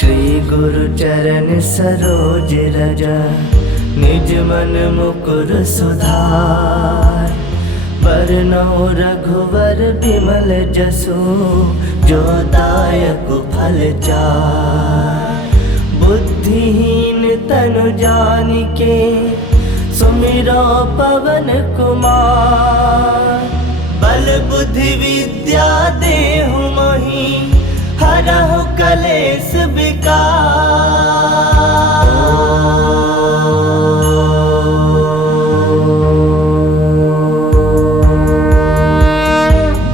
श्री गुरु चरण सरोज रज, निज मन मुकुर सुधार। बरनउँ रघुवर बिमल जसु, जो दायक फल चार। बुद्धिहीन तनु जानिके, सुमिरो पवन कुमार। बल बुद्धि विद्या देहु मोहि, हरहु कलेश विकार।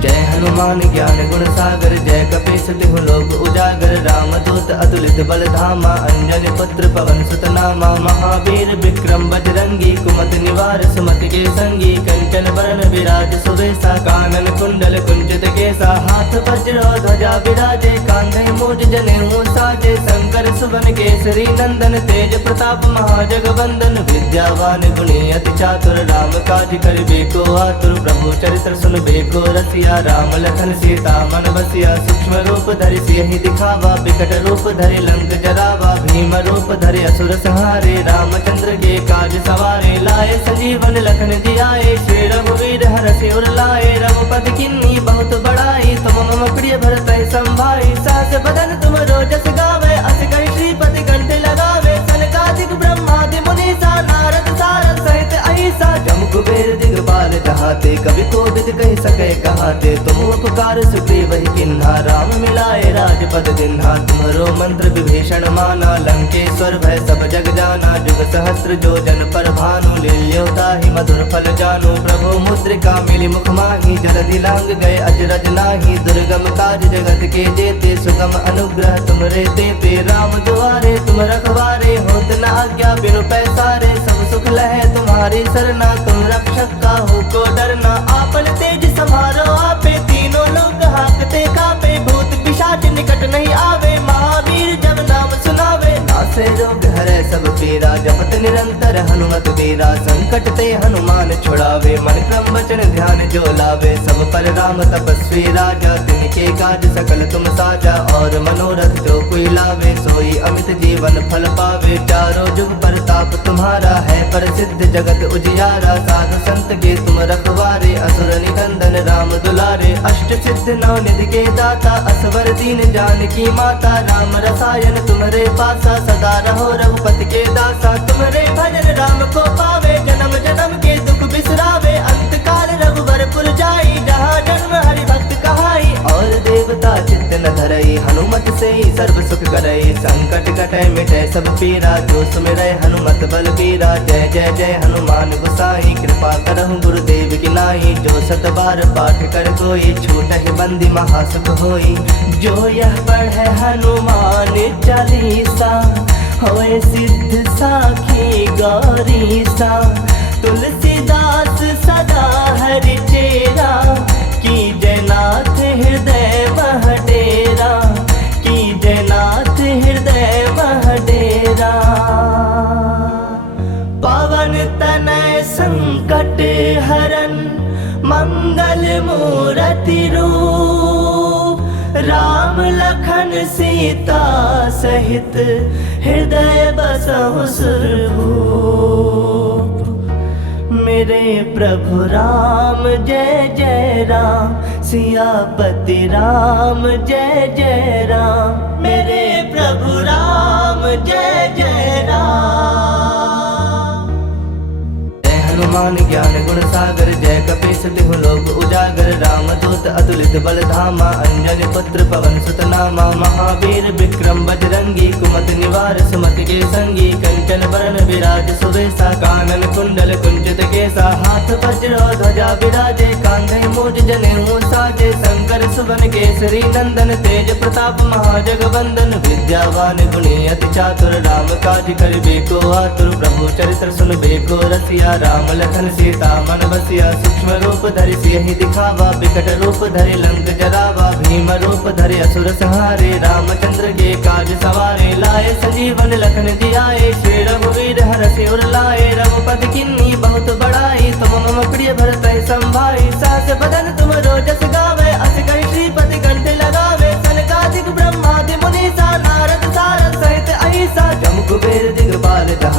जय हनुमान ज्ञान गुण सागर, जय कपीस तिहु लोक उजागर। रामदूत अतुलित बल धामा, अंजनी पुत्र पवन सुत नामा। महावीर विक्रम बजरंगी, कुमति निवार सुमति के संगी। कंचन बरन विराज सुबेसा, कानन कुंडल कुंचित केसा। हाथ वज्र ध्वजा विराजे, कांधे मूज जनेऊ साजे। शंकर सुवन केसरी नंदन, तेज प्रताप महाजगवंदन। विद्यावान गुणी अति चातुर, राम काज करिबे को आतुर। प्रभु चरित्र सुनबे को रसिया, राम लखन सीता मन बसिया। सूक्ष्म रूप धरि सियहि दिखावा, विकट रूप धरि लंक जरावा। भीम रूप धरि असुर संहारे, रामचंद्र के काज सवारे। लाए संजीवन लखन जियाए, श्री रघुवीर हरषि उर लाए। रघुपति किन्नी बहुत बड़ाई, तुम मम प्रिय भरतहि संभाई। सहस बदन तुम रोजस गावे, अस कहि श्रीपति कंठ लगावे। सनकादिक ब्रह्मादि मुनीसा, नारद सारद सहित अहिसा। जम कुबेर दिगपाल जहाते, कवि कोविद कहि सकै कहाते। तुम उपकार सुग्रीव ही किन्हा, राम मिलाए राजपद दिन्हा। तुम्हरो मंत्र विभीषण माना, लंकेश्वर भय सब जग जाना। जुग सहस्त्र जो जन पर भानु, लील्यो ताहि मधुर फल जानु। प्रभु मुद्रिका मिली मुख माहि, जलधि लांग गए अजरज नाही। दुर्गम काज जगत के जेते, सुगम अनुग्रह तुमरे तेते। राम दुआरे तुम रखवारे, होत न आज्ञा बिनु पैसारे। सब सुख लहै तुम्हारी सरना, तुम रक्षक काहू को डरना। आपन तेज समारो आपे, तीनों लोक हांकते कापे। भूत पिशाच निकट नहीं आवे, महावीर जब नाम सुनावे। नासे रोग हरै सब पीरा, जपत निरंतर हनुमत वीरा। संकट ते हनुमान छुड़ावे, मन क्रम वचन ध्यान जो लावे। सब पर राम तपस्वी राजा, तिनके काज सकल तुम साजा। और मनोरथ जो कोई लावे, सोई अमित जीवन फल पावे। चारों जुग परताप तुम्हारा है, प्रसिद्ध जगत उजियारा। साधु संत के तुम रखवारे, असुर निकंदन राम दुलारे। अष्ट सिद्ध नौ निधि के दाता, असवर दीन जानकी माता। राम रसायन तुम्हारे पासा, सदा रहो रघुपति के दासा। तुम्हारे भजन राम को पावे, जन्म जन्म के दुख बिसरावे। अंत काल रघुबर पुर जाई, जहाँ जन्म हरि भक्त कहाई। और देवता चित्त न धरई, हनुमत से ही सर्व सुख करई। संकट कटै मिटै सब पीरा, जो सुमिरै हनुमत बल बीरा। जय जय जय हनुमान गोसाई, कृपा करहु गुरुदेव की नाई। जो सत बार पाठ कर कोई, छूटहि बंदी महासुख होई। जो यह पढ़ै हनुमान चालीसा, होए सिद्ध साखी गौरीसा। तुलसीदास सदा हरि चेरा, कीजय नाथ हृदय मह डेरा। कीजय नाथ हृदय मह डेरा। पवन तनय संकट हरन, मंगल मूरति रूप। राम लखन सीता सहित, हृदय बसहु सुरभूप। मेरे प्रभु राम जय जय राम, सियापति राम जय जय राम। मेरे प्रभु राम जय जय राम। हनुमान ज्ञान गुण सागर, जय कपीस तिहु लोक उजागर। रामदूत अतुलित बल धामा, अंजनी पुत्र पवन सुत नामा। महावीर विक्रम बजरंगी, कुमति निवार सुमति के संगी। कंचन बरन विराज सुबेसा, कानन कुंडल कुंचित केसा। हाथ वज्र ध्वजा विराजे, कांधे मूज जनेऊ साजे। शंकर सुवन केसरी नंदन, तेज प्रताप महाजगवंदन। विद्यावान गुणी अति चातुर, राम काज करिबे को आतुर। प्रभु चरित्र सुनबे को रसिया, राम लखन सीता मन बसिया। सूक्ष्म रूप धरि सियहि दिखावा, विकट रूप धरि लंक जरावा। भीम रूप धरि असुर संहारे, रामचंद्र के काज सवारे। लाए संजीवन लखन जियाए, श्री रघुवीर हरषि उर लाए। रघुपति किन्नी बहुत बड़ाई, तुम मम प्रिय भरतहि संभाई। सहस बदन तुम रोजस गावे, अस कहि श्रीपति कंठ लगावे। सनकादिक ब्रह्मादि मुनीसा, नारद सारद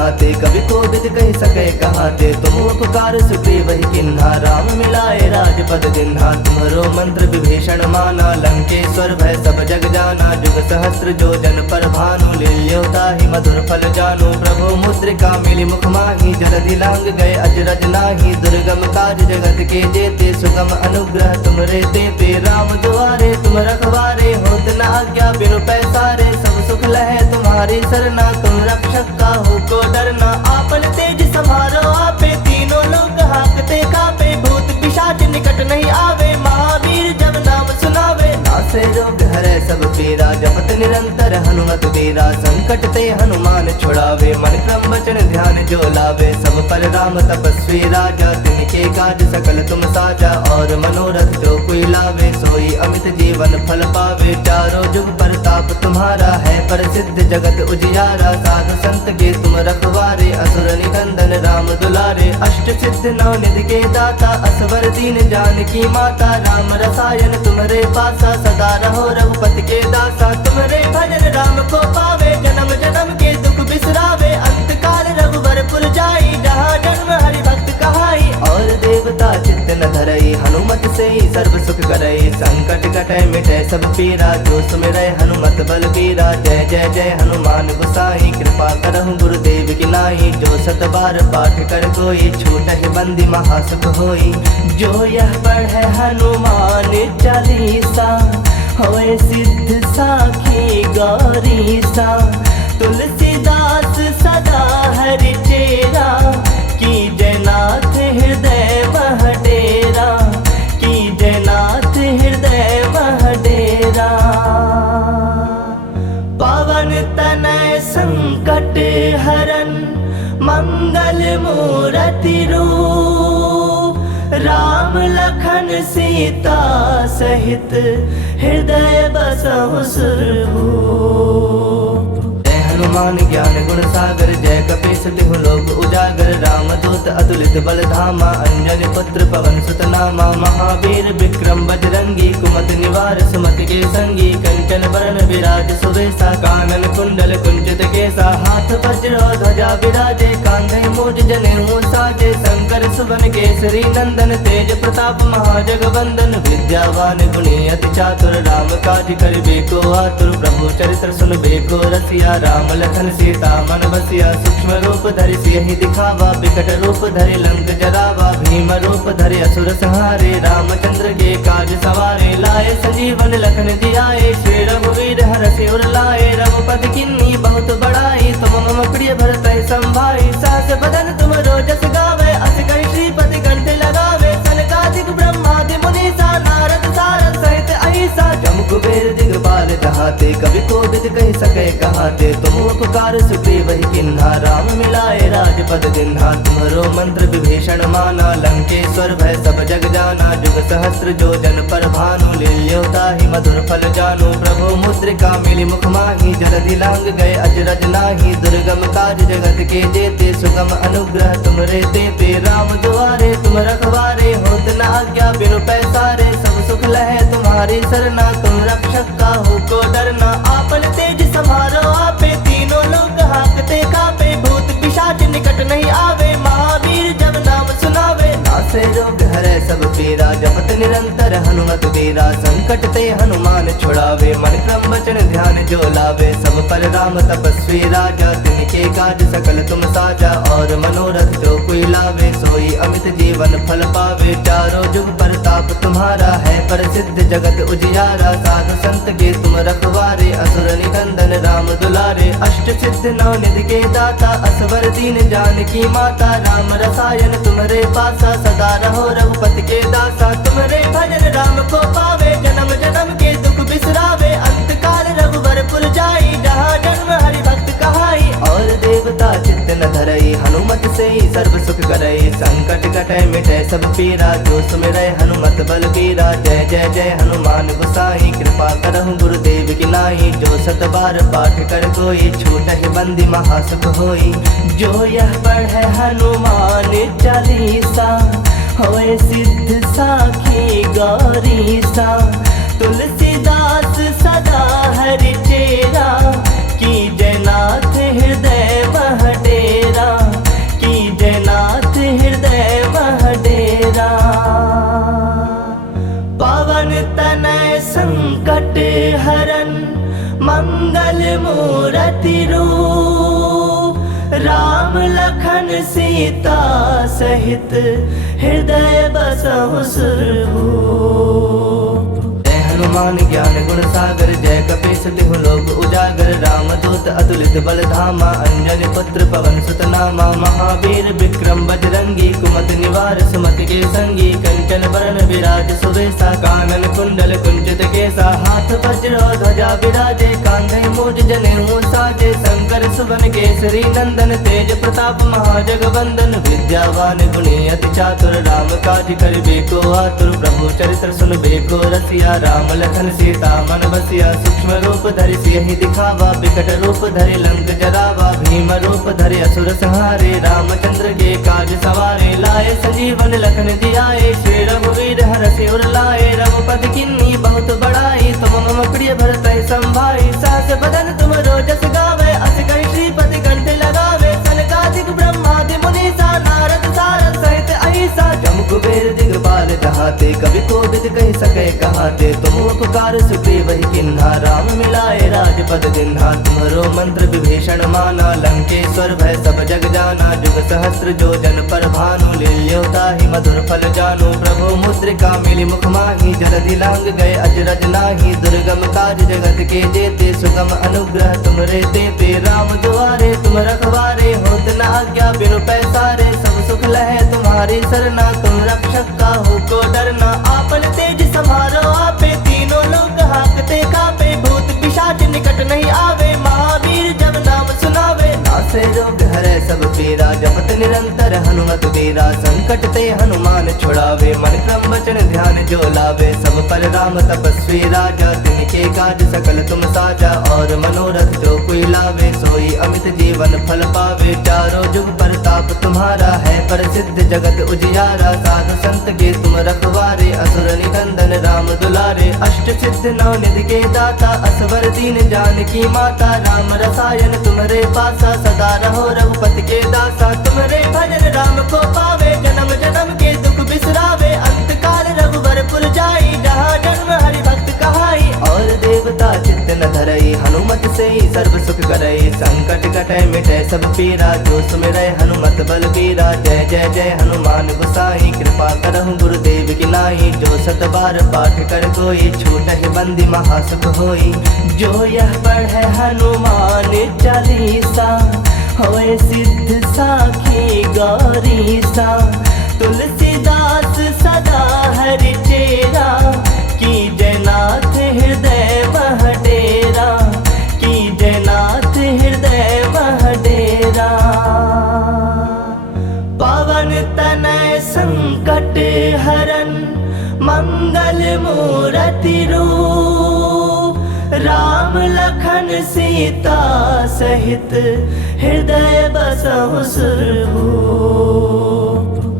जाते, कभी कोविद कह सके कहाते। तुम उपकार सुग्रीव ही किन्हा, राम मिलाए राजपद दिन्हा। तुम्हारो मंत्र विभीषण माना, लंकेश्वर भय सब जग जाना। जुग सहस्त्र जो जन पर भानु, लील्योता ही मधुर फल जानु। प्रभु मुद्रिका मिली मुख माही, जलधि लांग गए अजरज नाही। दुर्गम काज जगत के जेते, सुगम अनुग्रह तुमरे तेते। राम दुआरे तुम रखवारे, होत न आज्ञा बिनु पैसारे। सब सुख लहे तुम्हारी सरना, तुम रक्षक काहू को डरना। आपन तेज समारो आपे, तीनों लोग हाकते कापे। भूत पिशाच निकट नहीं आवे, महावीर जब नाम सुनावे। नासे रोग हरै सब पीरा, जपत निरंतर हनुमत वीरा। संकट ते हनुमान छुड़ावे, मन क्रम वचन ध्यान जो लावे। सब पर राम तपस्वी राजा, तिनके काज सकल तुम साजा। और मनोरथ जो कोई लावे, सोई अमित जीवन फल पावे। चारों जुग परताप तुम्हारा है, प्रसिद्ध जगत उजियारा। साधु संत के तुम रखवारे, असुर निकंदन राम दुलारे। अष्ट सिद्ध नौ निधि के दाता, असवर दीन जानकी माता। राम रसायन तुम्हारे पासा, सदा रहो रघुपति के दासा। तुम्हारे भजन राम को पावे, जन्म जन्म के दुख बिसरावे। अंत काल रघुवर पुर जाई, जहाँ जन्म हरि भक्त कहाई। और देवता चित्त न धरई, हनुमत से ही सर्व सुख करई। संकट कटै मिटै सब पीरा, जो सुमिरै हनुमत बल बीरा। जय जय जय हनुमान गोसाई, कृपा करहु गुरुदेव की नाई। जो सत बार पाठ कर कोई, छूटहि बंदी महासुख होई। जो यह पढ़ै हनुमान चालीसा, होए सिद्ध साखी गौरीसा। तुलसीदास सदा हरि चेरा, की जयनाथ हृदय मह डेरा। की जयनाथ हृदय मह डेरा। पवन तनय संकट हरन, मंगल मूरति रूप। राम लखन सीता सहित, हृदय बसहु सुरभूप। जय हनुमान ज्ञान गुण सागर, जय कपीस तिहु लोक उजागर। रामदूत अतुलित बल धामा, अंजनी पुत्र पवन सुत नामा। महावीर विक्रम बजरंगी, कुमति निवार सुमति के संगी। कंचन बरन विराज सुवेसा, कानन कुंडल कुंचित केसा। हाथ वज्र ध्वजा विराजे, कांधे मूज जनेऊ साजे। शंकर सुवन केसरी नंदन, तेज प्रताप महाजगवंदन। विद्यावान गुणी अति चातुर, राम काज करिबे को आतुर। प्रभु चरित्र सुनबे को रसिया, राम लखन सीता मन बसिया। सूक्ष्म रूप धरि सियहि दिखावा, विकट रूप धरि लंक जरावा। भीम रूप धरि असुर संहारे, रामचंद्र के काज सवारे। लाए संजीवन लखन जियाए, श्री रघुवीर हरषि उर लाए। रघुपति किन्नी बहुत बड़ाई, तुम मम प्रिय भरतहि संभाई। सहस बदन तुम रोजस गावे, अस कहि श्रीपति कंठ लगावे। सनकादिक ब्रह्मादि मुनीसा, नारद सारद सहित अहिसा। जम कुबेर दिगपाल जहाते, कभी कोविद कह सके कहाते। तुम उपकार सुग्रीव ही किन्हा, राम मिलाए राजपद दिन्हा। तुम्हारो मंत्र विभीषण माना, लंकेश्वर भय सब जग जाना। जुग सहस्त्र जो जन पर भानु, लील्योता ही मधुर फल जानु। प्रभु मुद्रिका मिली मुख माही, जलधि लांग गए अजरज नाही। दुर्गम काज जगत के जेते, सुगम अनुग्रह तुमरे तेते। राम दुआरे तुम रखवारे, होत न आज्ञा बिनु पैसारे। सब सुख लहे तुम्हारी सरना, तुम रक्षक काहू को डरना। आपन तेज समारो आपे, तीनों लोग हाकते कापे। भूत पिशाच निकट नहीं आवे, महावीर जब नाम सुनावे। नासे रोग हरै सब पीरा, जपत निरंतर हनुमत वीरा। संकट ते हनुमान छुड़ावे, मन क्रम वचन ध्यान जो लावे। सब पर राम तपस्वी राजा, तिनके काज सकल तुम साजा। और मनोरथ जो कोई लावे, सोई अमित जीवन फल पावे। चारों जुग परताप तुम्हारा है, प्रसिद्ध जगत उजियारा। साधु संत के तुम रखवारे, असुर निकंदन राम दुलारे। अष्ट सिद्ध नौ निधि के दाता, असवर दीन जानकी माता। राम रसायन तुम्हारे पासा, सदा रहो रघुपति के दासा। तुम्हारे भजन राम को पावे, जन्म जन्म के दुख बिसरावे। अंत काल रघुवर पुर जाई, जहाँ जन्म हरि भक्त कहाई। और देवता चित्त न धरई, हनुमत से ही सर्व सुख करई। संकट कटै मिटै सब पीरा, जो सुमिरै हनुमत बल बीरा। जय जय जय हनुमान गोसाई, कृपा करहु गुरुदेव की नाई। जो सत बार पाठ कर कोई, छूटहि बंदी महासुख होई। जो यह पढ़ै हनुमान चालीसा, होए सिद्ध साखी गौरीसा। तुलसीदास सदा हरि चेरा, की जयनाथ हृदय मह डेरा। मंगल मूरति रूप, राम लखन सीता सहित हृदय बसहु सुरभूप। जय हनुमान ज्ञान गुण सागर, जय कपीस तिहु लोक उजागर। रामदूत अतुलित बल धामा, अंजनी पुत्र पवन सुत नामा। महावीर विक्रम बजरंगी, कुमति निवार सुमति के संगी। कंचन बरन विराज सुवेशा, कानन कुंडल कुंचित केसा। हाथ वज्र ध्वजा विराजे, कांधे मूज जनेऊ साजे। शंकर सुवन केसरी नंदन, तेज प्रताप महाजगवंदन। विद्यावान गुणी अति चातुर, राम काज करिबे को आतुर। प्रभु चरित्र सुनबे को रसिया, राम लखन सीता मन बसिया। सूक्ष्म रूप धरि सियहि दिखावा, विकट रूप धरि लंक जरावा। भीम रूप धरि असुर संहारे, रामचंद्र के काज सवारे। लाए संजीवन लखन जियाए, श्री रघुवीर हरषि उर लाए। रघुपति किन्नी बहुत बड़ाई, तुम मम प्रिय भरतहि संभाई। सहस बदन तुम रोजस गावे, अस कहि श्रीपति कंठ लगावे। सनकादिक ब्रह्मादि मुनीसा, नारद सारद सहित अहिसा। जम कुबेर दिगपाल जहाते, कवि कोविद कहि सकै कहाते। तुम उपकार सुग्रीव ही किन्हा, राम मिलाए राजपद दिन्हा। तुम्हरो मंत्र विभीषण माना, लंकेश्वर भय सब जग जाना। जुग सहस्त्र जो जन पर भानु, लील्यो ताहि मधुर फल जानु। प्रभु मुद्रिका मिली मुख माहि, जलधि लांग गए अजरज नाही। दुर्गम काज जगत के जेते, सुगम अनुग्रह तुमरे तेते। राम दुआरे तुम रखवारे, होत न आज्ञा बिनु पैसारे। सब सुख लहे तुम्हारी सरना, तुम रक्षक काहू को डरना। आपन तेज समारो आपे, तीनों लोक हाकते कापे। भूत पिशाच निकट नहीं आवे, महावीर जब नाम सुनावे। नासे रोग हरै सब पीरा, जपत निरंतर हनुमत वीरा। संकट ते हनुमान छुड़ावे, मन क्रम वचन ध्यान जो लावे। सब पर राम तपस्वी राजा, तिनके काज सकल तुम साजा। और मनोरथ जो कोई लावे, सोई अमित जीवन फल पावे। चारों जुग परताप तुम्हारा है, प्रसिद्ध जगत उजियारा। साधु संत के तुम रखवारे, असुर निकंदन राम दुलारे। अष्ट सिद्ध नौ निधि के दाता, असवर दीन जानकी माता। राम रसायन तुम्हारे पासा, सदा रहो रघुपति के दासा। तुम्हारे भजन राम को पावे, जन्म जन्म के दुख बिसरावे। अंत काल रघुवर पुर जाई, जहाँ जन्म हरि भक्त कहाई। और देवता चित्त न धरई, हनुमत से ही सर्व सुख करई। संकट कटै मिटै सब पीरा, जो सुमिरै हनुमत बल बीरा। जय जय जय हनुमान गोसाई, कृपा करहु गुरुदेव की नाई। जो सत बार पाठ कर कोई, छूटहि बंदी महासुख होई। जो यह पढ़े हनुमान चालीसा, होए सिद्ध साखी गौरीसा। तुलसीदास सदा हरि चेरा, की जयनाथ हृदय मह डेरा। की जयनाथ हृदय मह डेरा। पवन तनय संकट हरन, मंगल मूरति रूप। राम लखन सीता सहित हृदय बसहु सुरभूप।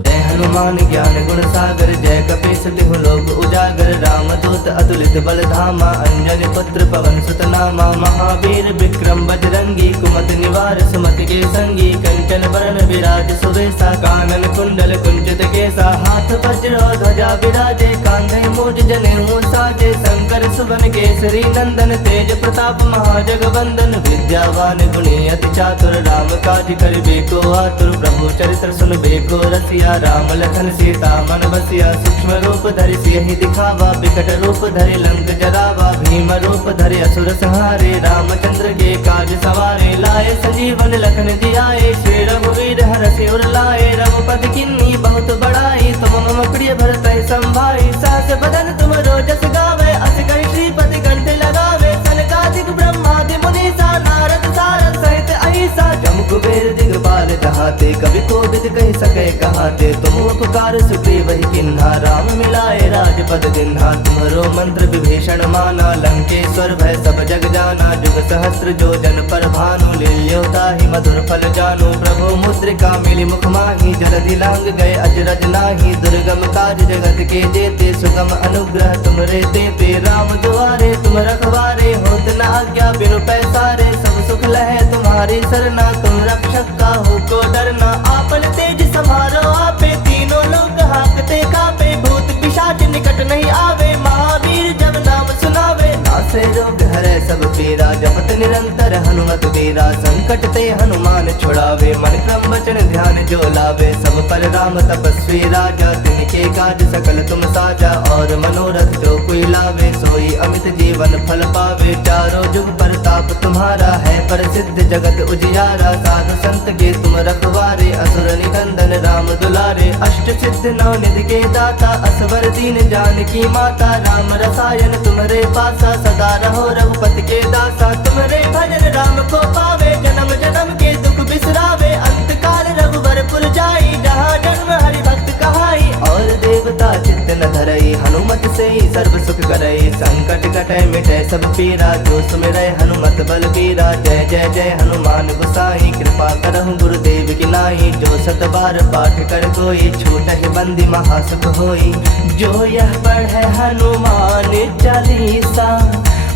जय हनुमान ज्ञान गुण सागर, जय कपीस तिहु लोक उजागर। रामदूत अतुलित बल धामा, अंजनी पुत्र पवन सुत नामा। महावीर विक्रम बजरंगी, कुमति निवार सुमति के संगी। कंचन बरन विराज सुवेशा, कानन कुंडल कुंचित केसा। हाथ वज्र ध्वजा विराजे, कांधे मूज जनेऊ साजे। शंकर सुवन केसरी नंदन, तेज प्रताप महाजगवंदन। विद्यावान गुणी अति चातुर, राम काज करिबे को आतुर। प्रभु चरित्र सुनबे को रसिया, राम लखन सीता मन बसिया। सूक्ष्म रूप धरि सियहि दिखावा, विकट रूप धरि लंक जरावा। भीम रूप धरि असुर संहारे, रामचंद्र के काज सवारे। लाए संजीवन लखन जियाए, श्री रघुवीर हरषि उर लाए। रघुपति किन्नी बहुत बड़ाई, तुम मम प्रिय भरतहि संभाई। सहस बदन तुम रोजस गावे, अस कहि श्रीपति कंठ लगावे। सनकादिक ब्रह्मादि मुनीसा, नारद सारद सहित अहिसा। जम कुबेर दिगपाल जहाते, कवि कोविद कहि सकै कहाते। तुम उपकार सुग्रीव ही किन्हा, राम मिलाए राजपद दिन्हा। तुम्हरो मंत्र विभीषण माना, लंकेश्वर भय सब जग जाना। जुग सहस्त्र जो जन पर भानु, लील्यो ताहि मधुर फल जानु। प्रभु मुद्रिका मिली मुख माहि, जलधि लांग गए अजरज नाही। दुर्गम काज जगत के जेते, सुगम अनुग्रह तुमरे तेते। राम दुआरे तुम रखवारे, होत न आज्ञा बिनु पैसारे। सब सुख लहे तुम्हारी सरना, तुम रक्षक काहू को डरना। आपन तेज समारो आपे, तीनों लोक हाकते कापे। भूत पिशाच निकट नहीं आवे, महावीर जब नाम सुनावे। नासे रोग हरै सब पीरा जपत निरंतर हनुमत वीरा। संकट ते हनुमान छुड़ावे मन क्रम वचन ध्यान जो लावे। सब पर राम तपस्वी राजा तिनके काज सकल तुम साजा। और मनोरथ जो कोई लावे सोई अमित जीवन फल पावे। चारों जुग परताप तुम्हारा है प्रसिद्ध जगत उजियारा। साधु संत के तुम रखवारे असुर निकंदन राम दुलारे। अष्ट सिद्ध नौ निधि के दाता असवर दीन जानकी माता। राम रसायन तुम्हारे पासा सदा रहो रघुपति के दासा। तुम्हारे भजन राम को पावे जन्म जन्म के दुख बिसरावे। अंत काल रघुवर पुर जाई जहाँ जन्म हरि भक्त कहाई। और देवता चित्त न धरई हनुमत से ही सर्व सुख करई। संकट कटै मिटै सब पीरा जो सुमिरै हनुमत बल बीरा। जय जय जय हनुमान गोसाई कृपा करहु गुरुदेव की नाई। जो सत बार पाठ कर कोई छूटहि बंदी महासुख होई। जो यह पढ़े हनुमान चालीसा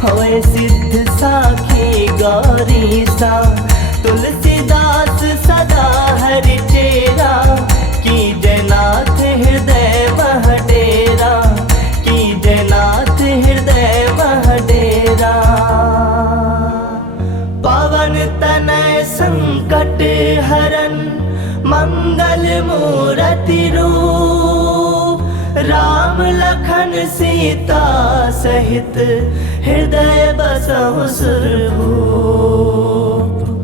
होए सिद्ध साखी गौरीसा। तुलसीदास सदा हरि चेरा की जयनाथ हृदय मह डेरा। की जयनाथ हृदय मह डेरा। पवन तनय संकट हरन मंगल मूरति रूप। राम लखन सीता सहित हृदय बसहु सुरभूप।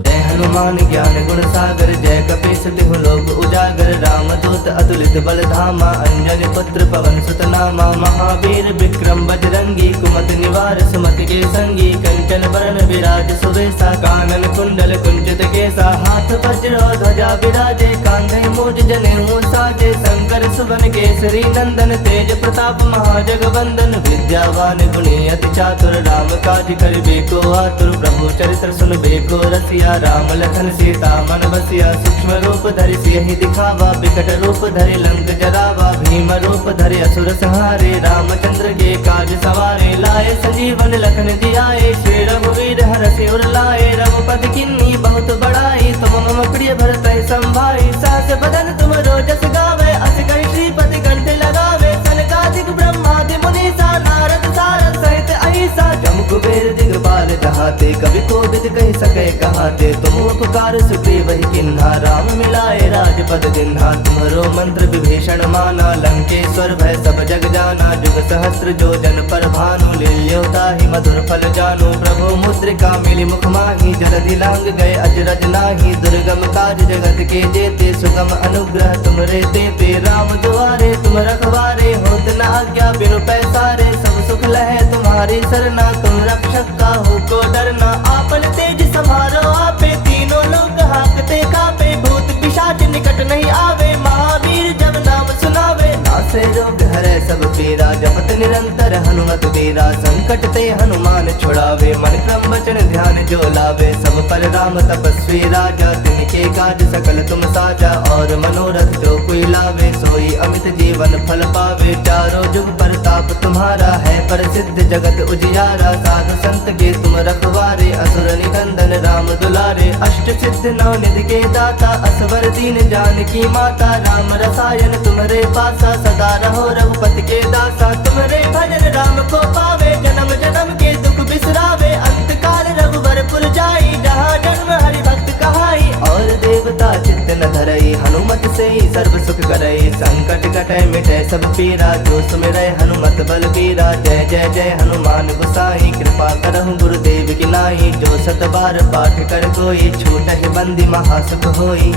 जय हनुमान ज्ञान गुण सागर जय कपीस तिहु लोक उजागर। राम दूत अतुलित बल धामा अंजनी पुत्र पवन सुत नामा। महावीर विक्रम बजरंगी कुमति निवार सुमति के संगी। कंचन बरन विराज सुवेसा कानन कुंडल कुंचित केसा। हाथ वज्र ध्वजा विराजे कांधे मूज जनेऊ साजे। शंकर सुवन केसरी नंदन तेज प्रताप महाजगवंदन। विद्यावान गुणी अति चातुर राम काज करिबे को आतुर। प्रभु चरित्र सुनबे को रसिया राम लखन सीता मन बसिया। सूक्ष्म रूप धरि सियहि दिखावा विकट रूप धरि लंक जरावा। भीम रूप धरि असुर संहारे रामचंद्र के काज सवारे। लाए संजीवन लखन जियाए श्री रघुवीर हरषि उर लाए। रघुपति किन्नी बहुत बड़ाई तुम मम प्रिय भरतहि संभाई। सहस बदन तुम रोजस गावे अस कहि श्रीपति कंठ लगावे। सनकादिक ब्रह्मादि मुनीसा नारद सारद सहित अहिसा। जम कुबेर दिगपाल जहाते कवि कोविद कहि सकै कहाते। तुम उपकार सुग्रीव ही किन्हा राम मिलाए राजपद दिन्हा। तुम्हरो मंत्र विभीषण माना लंकेश्वर भय सब जग जाना। जुग सहस्त्र जो जन पर भानु लील्योताहि मधुर फल जानु। प्रभु मुद्रिका मिली मुख माही जलधि लांग गए अजरज नाही। दुर्गम काज जगत के जेते सुगम अनुग्रह तुमरे तेते। राम दुआरे तुम रखवारे होत न आज्ञा बिनु पैसारे। सब सुख लहे तुम्हारी सरना तुम रक्षक काहू को डरना। आपन तेज समारो आपे तीनों लोग हाकते कापे। भूत पिशाच निकट नहीं आवे महावीर जब नाम सुनावे। नासे रोग हरै सब पीरा जपत निरंतर हनुमत वीरा। संकट ते हनुमान छुड़ावे मन क्रम वचन ध्यान जो लावे। सब पर राम तपस्वी राजा तिनके काज सकल तुम साजा। और मनोरथ जो कोई लावे सोई अमित जीवन फल पावे। चारों जुग परताप तुम्हारा है प्रसिद्ध जगत उजियारा। साधु संत के तुम रखवारे असुर निकंदन राम दुलारे। अष्ट सिद्ध नौ निधि के दाता असवर दीन जानकी माता। राम रसायन तुम्हारे पासा सदा रहो रघुपति के दासा। तुम्हारे भजन राम को पावे जन्म जन्म के दुख बिसरावे। अंत काल रघुवर पुर जाई जहाँ जन्म हरि भक्त कहाई। और देवता चित्त न धरई हनुमत से ही सर्व सुख करई। संकट कटै मिटै सब पीरा जो सुमिरै हनुमत बल बीरा। जय जय जय हनुमान गोसाई कृपा करहु गुरुदेव की नाई। जो सत बार पाठ कर कोई छूटहि बंदी महासुख होई।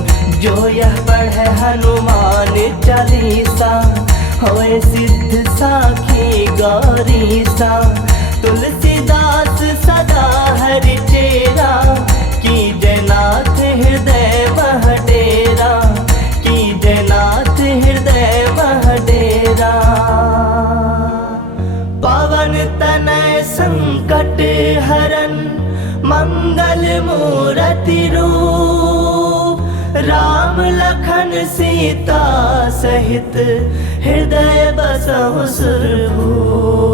जो यह पढ़े हनुमान चालीसा होए सिद्ध साखी गौरीसा। तुलसीदास सदा हरि चेरा की जयनाथ हृदय मह डेरा। की जयनाथ हृदय मह डेरा। पवन तनय संकट हरन मंगल मूरति रूप। राम लखन सीता सहित हृदय बसहु सुरभूप।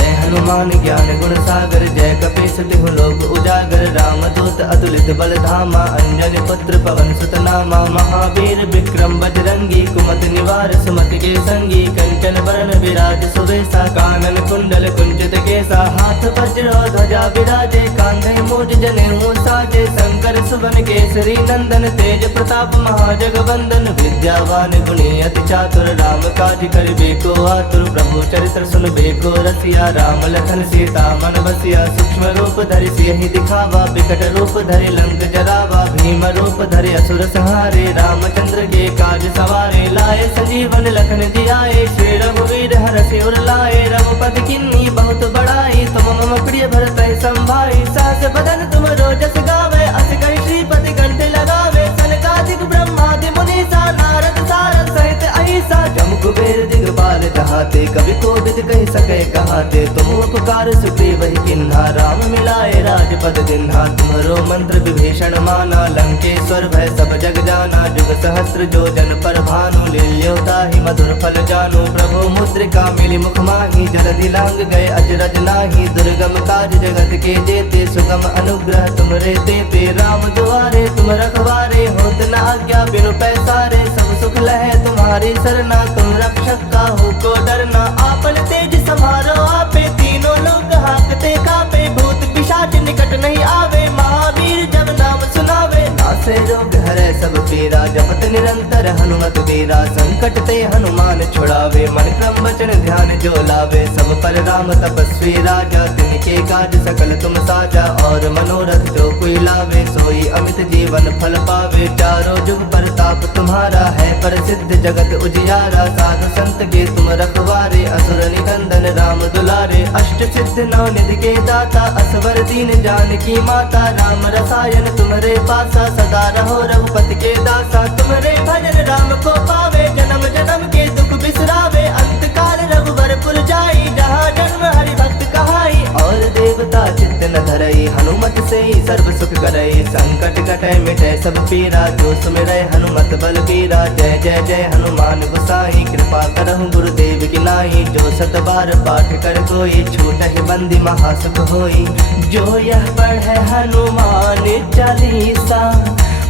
जय हनुमान ज्ञान गुण सागर जय कपीस तिहु लोक उजागर। उजागर रामदूत अतुलित बल धामा अंजनी पुत्र पवन सुत नामा महावीर विक्रम बजरंगी कुमति निवार सुमति के संगी कंचन बरन विराज सुवेशा कानन कुंडल कुंचित केसा हाथ वज्र ध्वजा विराजे कांधे मूज जनेऊ साजे शंकर सुवन केसरी नंदन तेज प्रताप महाजगवंदन विद्यावान गुणी अति चातुर राम काज करिबे को आतुर प्रभु चरित्र सुनबे को रसिया राम लखन सीता मन बसिया सूक्ष्म रूप धरि सियहि दिखावा विकट रूप धरि लंक जरावा भीम रूप धरि असुर संहारे रामचंद्र के काज सवारे लाए संजीवन लखन जियाए श्री रघुवीर हरषि उर लाए रघुपति किन्नी बहुत बड़ाई तुम मम प्रिय भरत संभाई सास बदन तुम रोजस गावे अस कहि श्रीपति कंठ लगावे सनकादिक ब्रह्मादि मुनीसा नारद सारद सहित अहिसा जम कुबेर दिगपाल जहाते कवि कोविद कहि सके कहाते तुम उपकार सुग्रीव ही किन्हा राम मिलाए राजपद दिन्हा तुम्हरो मंत्र विभीषण माना लंकेश्वर भय सब जग जाना जुग सहस्त्र जो जन पर भानु लील्योताहि मधुर फल जानु प्रभु मुद्रिका मिली मुख माही जलधि लांग गए अजरज नाही दुर्गम काज जगत के जेते सुगम अनुग्रह तुमरे तेते राम दुआरे तुम रखवारे होत न आज्ञा बिनु पैसारे सब सुख लहे तुम्हारी सरना तुम रक्षक काहू को डरना आपन तेज समारो आपे तीनों लोग हाकते कापे भूत पिशाच निकट नहीं आवे महावीर जब नाम सुनावे नासे रोग हरे सब पीरा जपत निरंतर हनुमत वीरा संकट ते हनुमान छुड़ावे मन क्रम वचन ध्यान जो लावे सब पर राम तपस्वी राजा तिनके काज सकल तुम साजा और मनोरथ जो कोई लावे सोई अमित जीवन फल पावे चारों जुग परताप तुम्हारा है प्रसिद्ध जगत उजियारा साधु संत के तुम रखवारे असुर निकंदन राम दुलारे अष्ट सिद्ध नौ निधि के दाता असवर दीन जानकी माता राम रसायन तुम्हारे पासा सदा रहो रघुपति के दासा तुम्हारे भजन राम को पावे जन्म जन्म के दुख बिसरावे अंत काल रघुवर पुर जाई जहाँ जन्म हरि भक्त कहाई और देवता चित्त न धरई हनुमत से ही सर्व सुख करई संकट कटे मिटे सब पीरा जो सुमिरै हनुमत बल पीरा जय जय जय हनुमान गोसाई कृपा करहु गुरुदेव की नाई जो सत बार पाठ कर कोई छूटहि बंदी महासुख होई जो यह पढ़े हनुमान चालीसा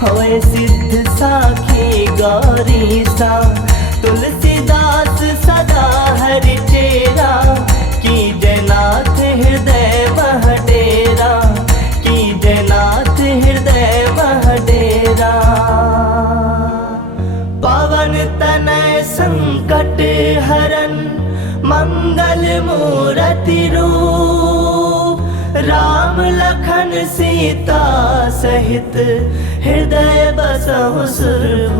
होए सिद्ध साखी गौरीसा तुलसीदास सदा हरि चेरा की जयनाथ हृदय मह डेरा की जयनाथ हृदय मह डेरा पवन तनय संकट हरन मंगल मूरति रूप राम लखन सीता सहित हृदय बसहु सुरभूप।